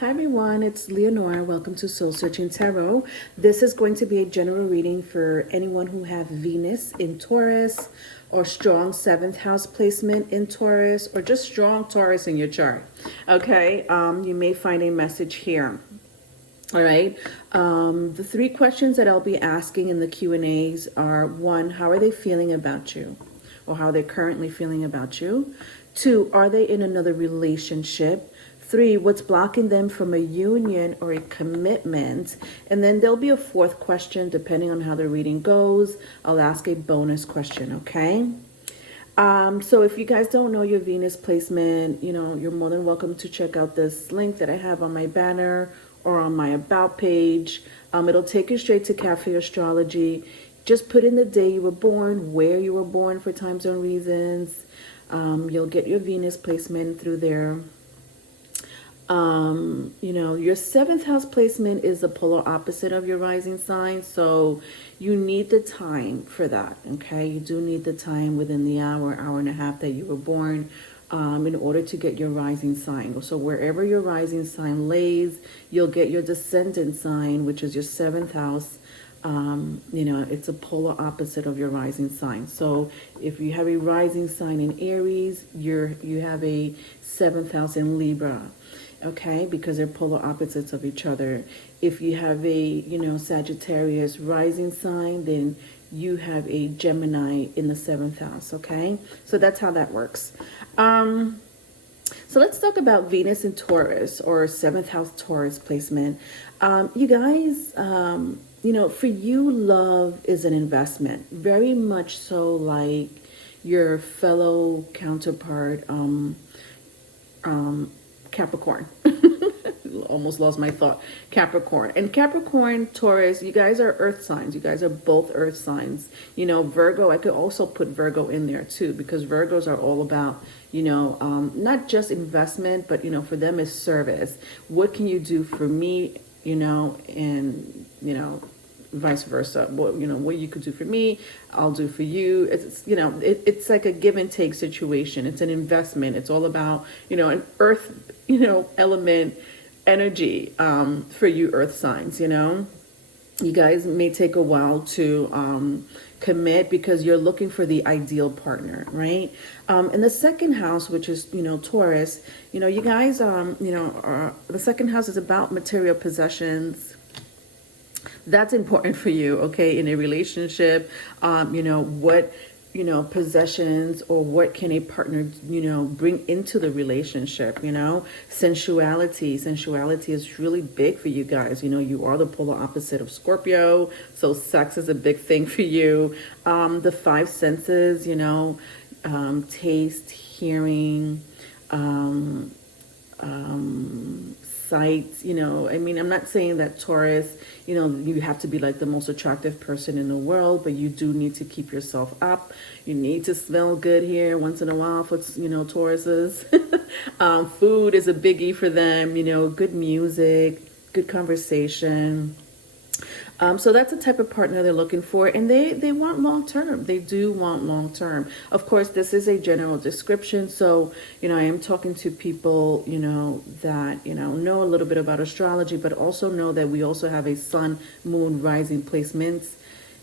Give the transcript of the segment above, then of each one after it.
Hi everyone, it's Leonora. Welcome to Soul Searching Tarot. This is going to be a general reading for anyone who have Venus in Taurus or strong seventh house placement in Taurus or just strong Taurus in your chart. Okay, you may find a message here. All right. The three questions that I'll be asking in the Q&As are: one, how are they feeling about you, or how they're currently feeling about you? Two, are they in another relationship? Three, what's blocking them from a union or a commitment? And then there'll be a fourth question, depending on how the reading goes. I'll ask a bonus question, okay? So if you guys don't know your Venus placement, you're more than welcome to check out this link that I have on my banner or on my about page. It'll take you straight to Cafe Astrology. Just put in the day you were born, where you were born for time zone reasons. You'll get your Venus placement through there. Your seventh house placement is the polar opposite of your rising sign. So you need the time for that. Okay. You do need the time within the hour and a half that you were born, in order to get your rising sign. So wherever your rising sign lays, you'll get your descendant sign, which is your seventh house. It's a polar opposite of your rising sign. So if you have a rising sign in Aries, you have a seventh house in Libra. Okay, because they're polar opposites of each other. If you have a, Sagittarius rising sign, then you have a Gemini in the seventh house. Okay, so that's how that works. So let's talk about Venus in Taurus or seventh house Taurus placement. You guys, for you, love is an investment, very much so like your fellow counterpart, Capricorn. Almost lost my thought. Capricorn. And Capricorn, Taurus, you guys are earth signs. You guys are both earth signs. Virgo, I could also put Virgo in there too, because Virgos are all about, not just investment, but, for them is service. What can you do for me, and, vice versa. What you could do for me, I'll do for you. It's like a give and take situation. It's an investment. It's all about, an earth, element energy, for you earth signs. You guys may take a while to commit because you're looking for the ideal partner, right? In the second house, which is, Taurus, you guys, the second house is about material possessions. That's important for you, okay, in a relationship. What possessions or what can a partner, bring into the relationship, sensuality is really big for you guys. You are the polar opposite of Scorpio, so sex is a big thing for you. The five senses, taste, hearing, sight, I'm not saying that Taurus, you have to be like the most attractive person in the world, but you do need to keep yourself up. You need to smell good here once in a while for, Tauruses. Food is a biggie for them, good music, good conversation. So that's the type of partner they're looking for, and they want long-term. They do want long-term. Of course, this is a general description, so, I am talking to people, that, know a little bit about astrology, but also know that we also have a sun, moon, rising placements,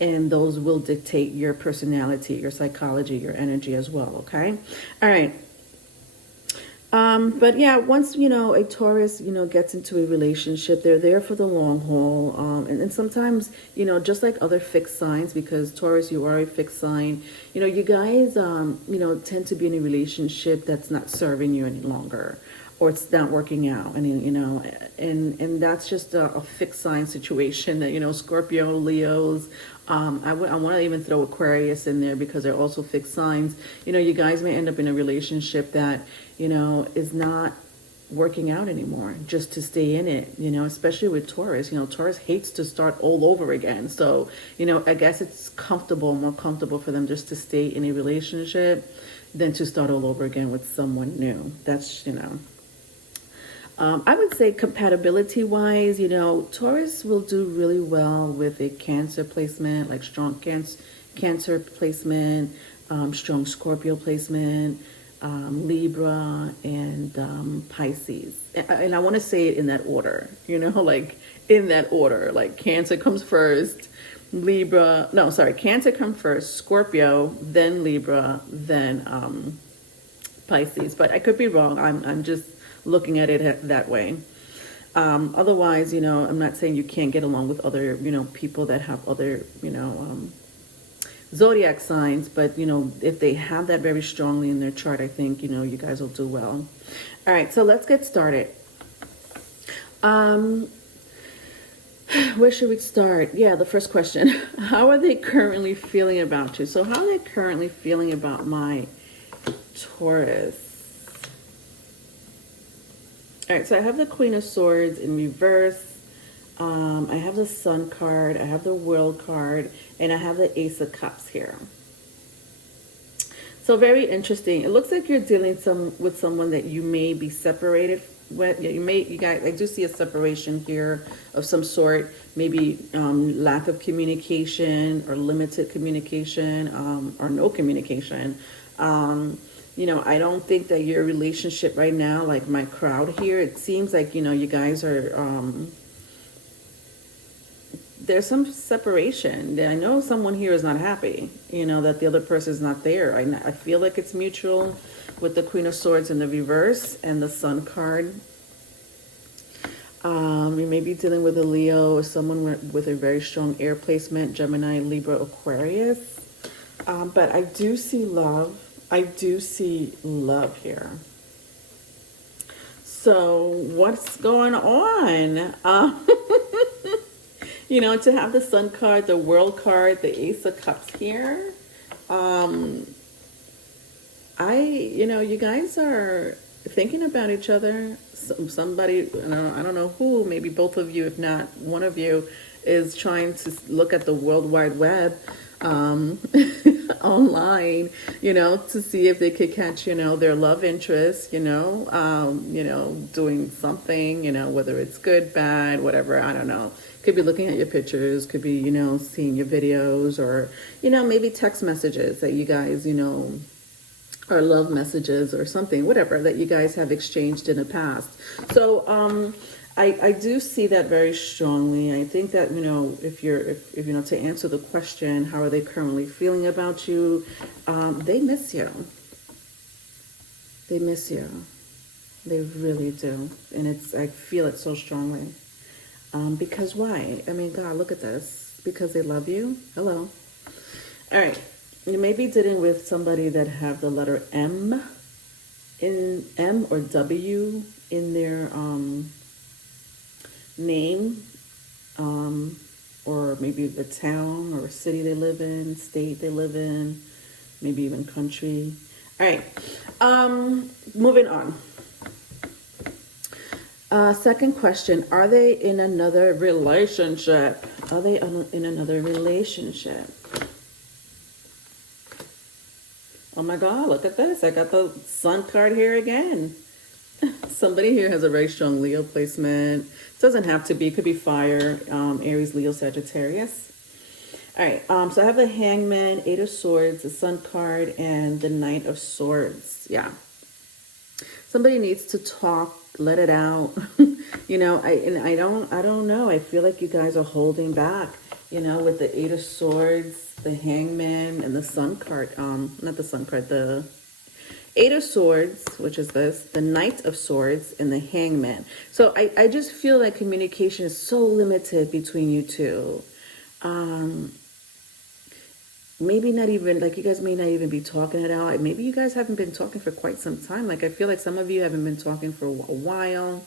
and those will dictate your personality, your psychology, your energy as well, okay? All right. But yeah, once, a Taurus, gets into a relationship, they're there for the long haul. And sometimes, just like other fixed signs, because Taurus, you are a fixed sign, you guys, tend to be in a relationship that's not serving you any longer, or it's not working out. And that's just a fixed sign situation that, Scorpio, Leos, I want to even throw Aquarius in there because they're also fixed signs. You guys may end up in a relationship that, is not working out anymore just to stay in it, especially with Taurus. Taurus hates to start all over again. So, I guess it's more comfortable for them just to stay in a relationship than to start all over again with someone new. That's, I would say compatibility wise, Taurus will do really well with a Cancer placement, like strong Cancer placement, strong Scorpio placement, Libra, and Pisces. And I want to say it in that order, like in that order. Like Cancer comes first, Libra, no, sorry, Cancer comes first, Scorpio, then Libra, then Pisces. But I could be wrong. I'm just looking at it that way. Otherwise, I'm not saying you can't get along with other, people that have other, zodiac signs, but if they have that very strongly in their chart, I think you guys will do well. All right, so let's get started. Where should we start? Yeah, the first question. How are they currently feeling about you? So how are they currently feeling about my Taurus? All right, so I have the Queen of Swords in reverse. I have the Sun card, I have the World card, and I have the Ace of Cups here. So very interesting. It looks like you're dealing with someone that you may be separated with. Yeah, you guys, I do see a separation here of some sort. Maybe lack of communication or limited communication or no communication. I don't think that your relationship right now, like my crowd here, it seems like, you guys are, there's some separation. I know someone here is not happy, that the other person is not there. I feel like it's mutual with the Queen of Swords in the reverse and the Sun card. You may be dealing with a Leo or someone with a very strong air placement, Gemini, Libra, Aquarius. But I do see love. I do see love here. So what's going on? To have the Sun card, the World card, the Ace of Cups here. You guys are thinking about each other. Somebody, I don't know who, maybe both of you, if not one of you, is trying to look at the World Wide Web online, to see if they could catch, their love interest, doing something, whether it's good, bad, whatever, I don't know. Could be looking at your pictures, could be, seeing your videos, or, maybe text messages that you guys, or love messages or something, whatever, that you guys have exchanged in the past. So, I do see that very strongly. I think that, if to answer the question, how are they currently feeling about you? They miss you. They miss you. They really do. And I feel it so strongly. Because why? I mean, God, look at this. Because they love you. Hello. All right. You may be dealing with somebody that have the letter M or W in their name, or maybe the town or city they live in, state they live in, maybe even country. All right, moving on. Second question, are they in another relationship? Are they in another relationship? Oh my God, look at this. I got the Sun card here again. Somebody here has a very strong Leo placement. It doesn't have to be. It could be fire, Aries, Leo, Sagittarius. All right, so I have the Hangman, Eight of Swords, the Sun card, and the Knight of Swords. Yeah. Somebody needs to talk, let it out. I don't know. I feel like you guys are holding back, with the Eight of Swords, the Hangman, and the Sun card. Not the Sun card, the Eight of Swords, which is this, the Knight of Swords, and the Hangman. So I just feel like communication is so limited between you two. Maybe not even, like, you guys may not even be talking it out. Maybe you guys haven't been talking for quite some time. Like, I feel like some of you haven't been talking for a while.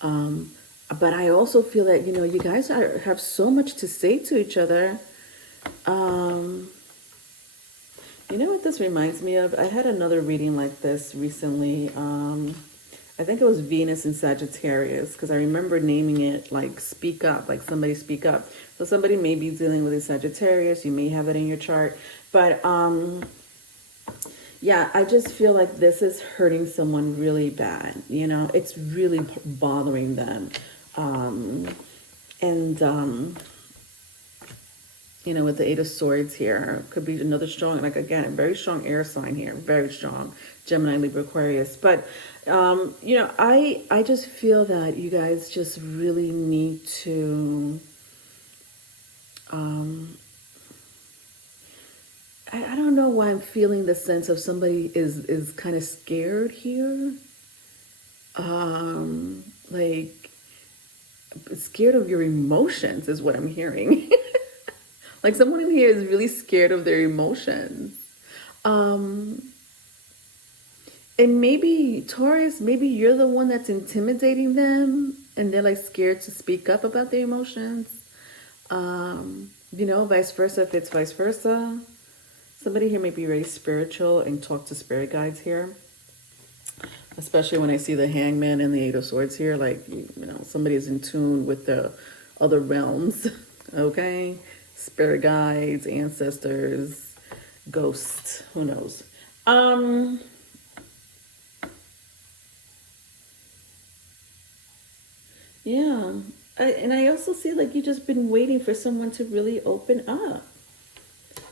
But I also feel that, you guys have so much to say to each other. You know what this reminds me of? I had another reading like this recently. I think it was Venus in Sagittarius, because I remember naming it like Speak Up, like somebody speak up. So somebody may be dealing with a Sagittarius. You may have it in your chart. But yeah, I just feel like this is hurting someone really bad. It's really bothering them. you know, with the Eight of Swords here. Could be another strong, like again, a very strong air sign here, very strong. Gemini, Libra, Aquarius. But, you know, I just feel that you guys just really need to, I don't know why I'm feeling the sense of somebody is kind of scared here. Like, scared of your emotions is what I'm hearing. Like someone in here is really scared of their emotions. And maybe Taurus, maybe you're the one that's intimidating them and they're like scared to speak up about their emotions. You know, vice versa, if it's vice versa. Somebody here may be very spiritual and talk to spirit guides here. Especially when I see the Hangman and the Eight of Swords here, like, you know, somebody is in tune with the other realms, okay? Spirit guides, ancestors, ghosts, who knows? Yeah, and I also see like you just been waiting for someone to really open up.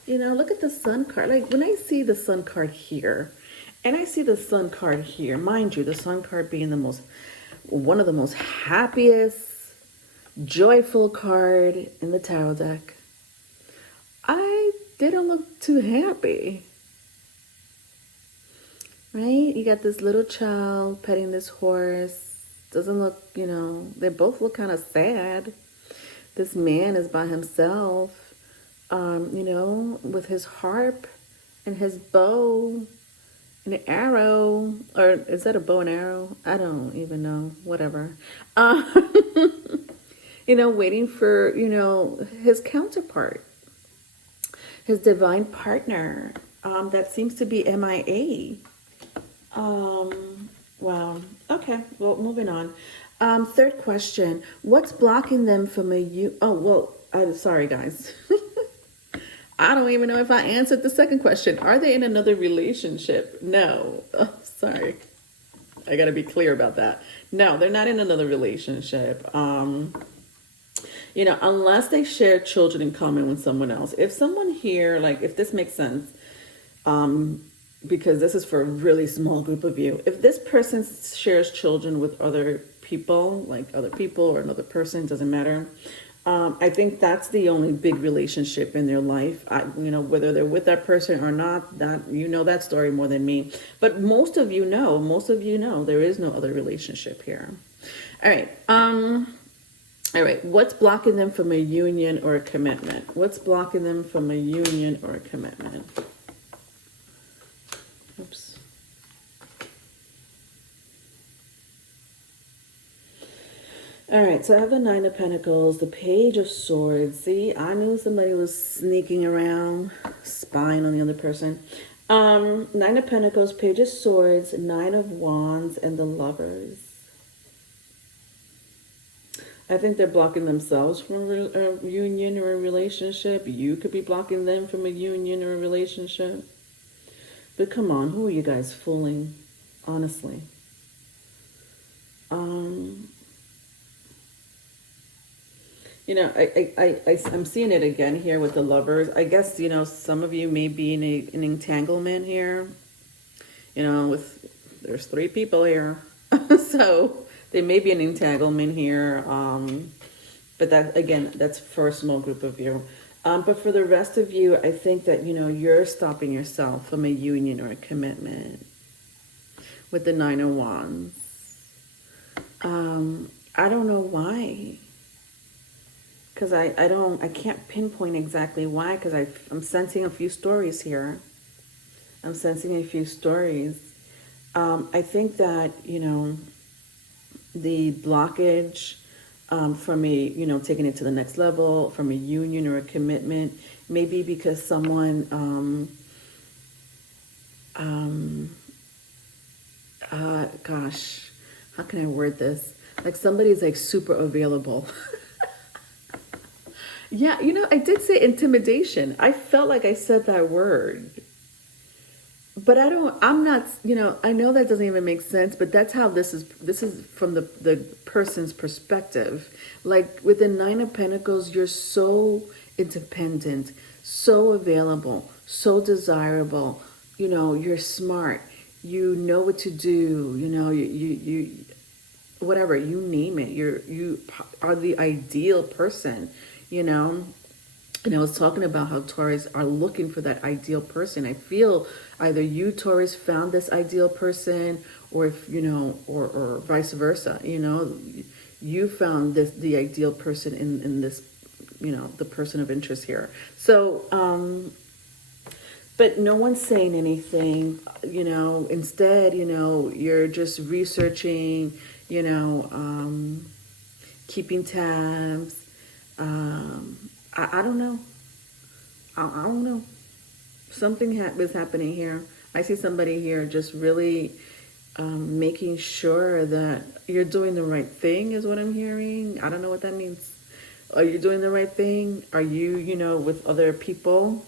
You know, look at the Sun card. Like when I see the Sun card here, and I see the Sun card here, mind you, the Sun card being one of the most happiest, joyful card in the tarot deck. I didn't look too happy. Right? You got this little child petting this horse. Doesn't look, you know, they both look kind of sad. This man is by himself, you know, with his harp and his bow and an arrow. Or is that a bow and arrow? I don't even know. Whatever. You know, waiting for, you know, his counterpart, his divine partner, that seems to be MIA. Wow. Okay. Well, moving on. Third question. What's blocking them from oh, well, I'm sorry, guys. I don't even know if I answered the second question. Are they in another relationship? No. Oh, sorry. I got to be clear about that. No, they're not in another relationship. You know, unless they share children in common with someone else. If someone here, like, if this makes sense, because this is for a really small group of you. If this person shares children with other people, like other people or another person, doesn't matter. I think that's the only big relationship in their life. You know, whether they're with that person or not, that you know that story more than me. But most of you know there is no other relationship here. All right. All right. What's blocking them from a union or a commitment? What's blocking them from a union or a commitment? Oops. All right, so I have the Nine of Pentacles, the Page of Swords. See, I knew somebody was sneaking around, spying on the other person. Nine of Pentacles, Page of Swords, Nine of Wands, and the Lovers. I think they're blocking themselves from a union or a relationship. You could be blocking them from a union or a relationship. But come on, who are you guys fooling? Honestly. You know, I'm seeing it again here with the Lovers. I guess, you know, some of you may be in an entanglement here. You know, there's 3 people here. So there may be an entanglement here. But that, again, that's for a small group of you. But for the rest of you, I think that, you know, you're stopping yourself from a union or a commitment with the Nine of Wands. I don't know why. Because I can't pinpoint exactly why, because I'm sensing a few stories here. I'm sensing a few stories. I think that, you know, the blockage from you know, taking it to the next level, from a union or a commitment, maybe because someone, gosh, how can I word this? Like somebody's like super available. Yeah, you know, I did say intimidation. I felt like I said that word. But I'm not, you know, I know that doesn't even make sense, but that's how this is from the person's perspective. Like with the Nine of Pentacles, you're so independent, so available, so desirable. You know, you're smart. You know what to do. You know, you whatever, you name it. You are the ideal person, you know. And I was talking about how Taurus are looking for that ideal person. I feel either you, Taurus, found this ideal person, or if you know, or vice versa. You know, you found the ideal person in this, you know, the person of interest here. So, but no one's saying anything. You know, instead, you know, you're just researching. You know, keeping tabs. I don't know. I don't know. Something is happening here. I see somebody here just really making sure that you're doing the right thing is what I'm hearing. I don't know what that means. Are you doing the right thing? Are you, you know, with other people?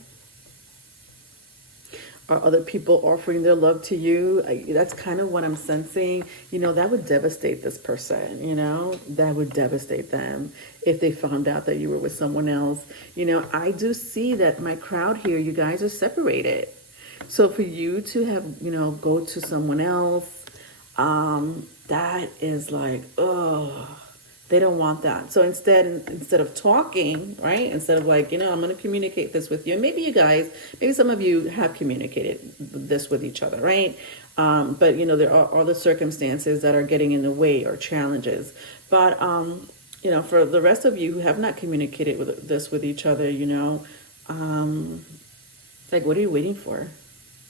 Are other people offering their love to you? That's kind of what I'm sensing. You know, that would devastate this person, you know? That would devastate them if they found out that you were with someone else. You know, I do see that my crowd here, you guys are separated. So for you to have, you know, go to someone else, that is like, oh, they don't want that. So instead of talking, right? Instead of like, you know, I'm going to communicate this with you. And maybe you guys, maybe some of you have communicated this with each other, right? But you know, there are other circumstances that are getting in the way or challenges. But you know, for the rest of you who have not communicated with each other, you know, like, what are you waiting for?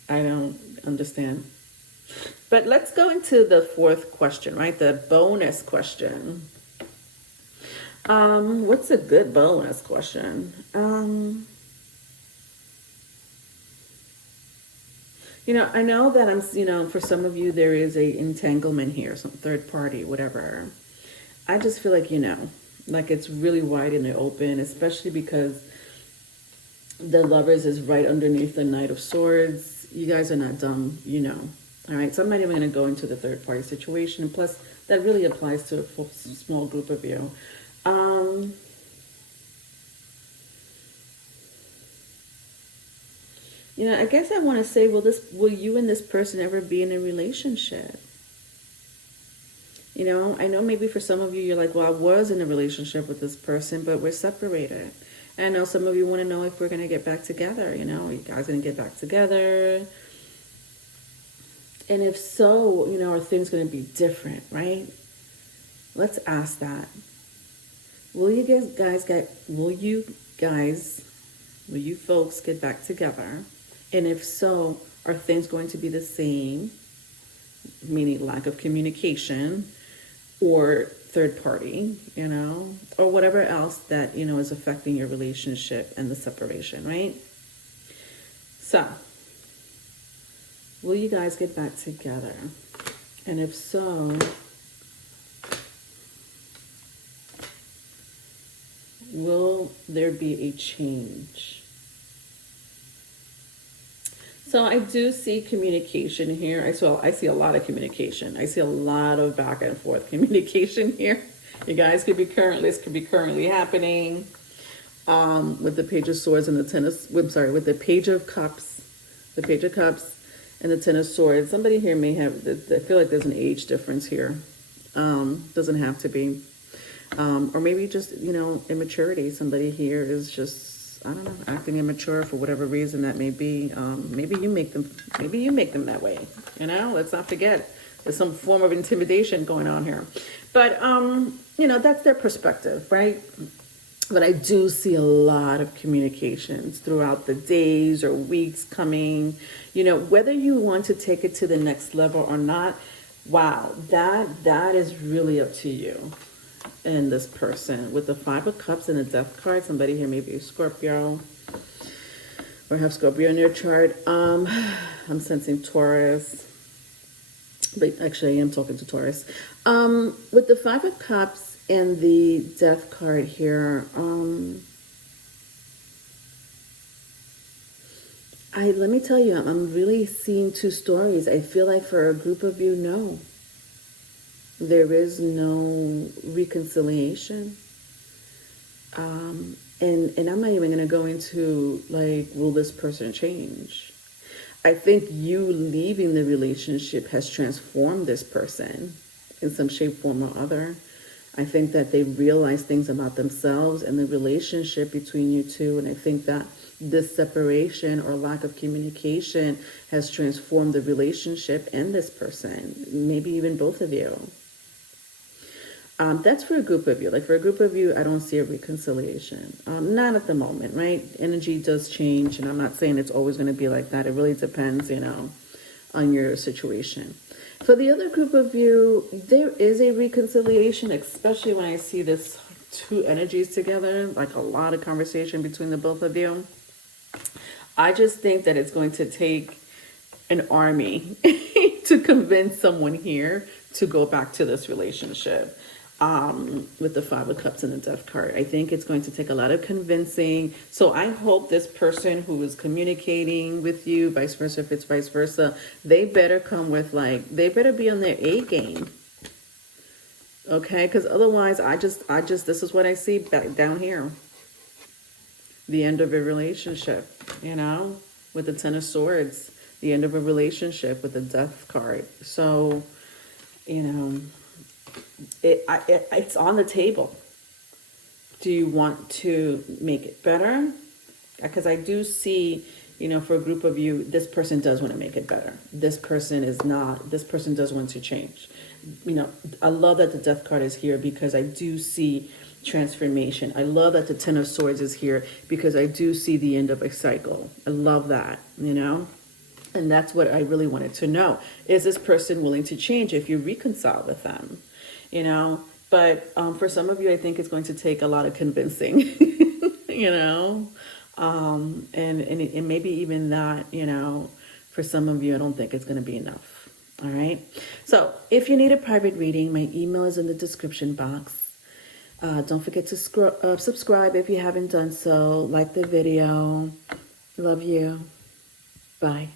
I don't understand. But let's go into the fourth question, right? The bonus question. What's a good bonus question? You know, I know that you know, for some of you, there is a entanglement here, some third party, whatever. I just feel like, you know, like it's really wide in the open, especially because the Lovers is right underneath the Knight of Swords. You guys are not dumb, you know. All right, so I'm not even going to go into the third party situation. And plus, that really applies to a small group of you. You know, I guess I want to say, will you and this person ever be in a relationship? You know, I know maybe for some of you, you're like, well, I was in a relationship with this person, but we're separated. And I know some of you want to know if we're going to get back together. You know, are you guys going to get back together? And if so, you know, are things going to be different, right? Let's ask that. Will you folks get back together? And if so, are things going to be the same, meaning lack of communication, or third party, you know, or whatever else that, you know, is affecting your relationship and the separation, right? So, will you guys get back together? And if so, will there be a change? So I do see communication here. I see a lot of communication. I see a lot of back and forth communication here. You guys could be this could be currently happening. With the Page of Swords and with the Page of Cups, and the Ten of Swords. Somebody here may have, I feel like there's an age difference here. Doesn't have to be. Or maybe just, you know, immaturity. Somebody here is just, I don't know, acting immature for whatever reason that may be. Maybe you make them that way. You know, let's not forget there's some form of intimidation going on here. But, you know, that's their perspective, right? But I do see a lot of communications throughout the days or weeks coming. You know, whether you want to take it to the next level or not, wow, that is really up to you and this person. With the Five of Cups and the Death card, somebody here may be a Scorpio or have Scorpio in their chart. I'm sensing Taurus, but actually I am talking to Taurus. With the Five of Cups and the Death card here, let me tell you, I'm really seeing two stories. I feel like for a group of you, no. There is no reconciliation. And I'm not even going to go into like, will this person change? I think you leaving the relationship has transformed this person in some shape, form, or other. I think that they realize things about themselves and the relationship between you two. And I think that this separation or lack of communication has transformed the relationship and this person, maybe even both of you. That's for a group of you. Like for a group of you, I don't see a reconciliation. Not at the moment, right? Energy does change, and I'm not saying it's always going to be like that. It really depends, on your situation. For the other group of you, there is a reconciliation, especially when I see this two energies together, like a lot of conversation between the both of you. I just think that it's going to take an army to convince someone here to go back to this relationship. With the Five of Cups and the Death card, I think it's going to take a lot of convincing. So I hope this person who is communicating with you, vice versa, if it's vice versa, they better come with they better be on their A game. Okay, because otherwise, this is what I see back down here. The end of a relationship, with the Ten of Swords, the end of a relationship with the Death card. So, it's on the table. Do you want to make it better? Because I do see, for a group of you, this person does want to make it better. This person does want to change. I love that the Death card is here because I do see transformation. I love that the Ten of Swords is here because I do see the end of a cycle. I love that, And that's what I really wanted to know. Is this person willing to change if you reconcile with them? But for some of you, I think it's going to take a lot of convincing, and maybe even that, for some of you, I don't think it's going to be enough. All right. So if you need a private reading, my email is in the description box. Don't forget to subscribe if you haven't done so. Like the video. Love you. Bye.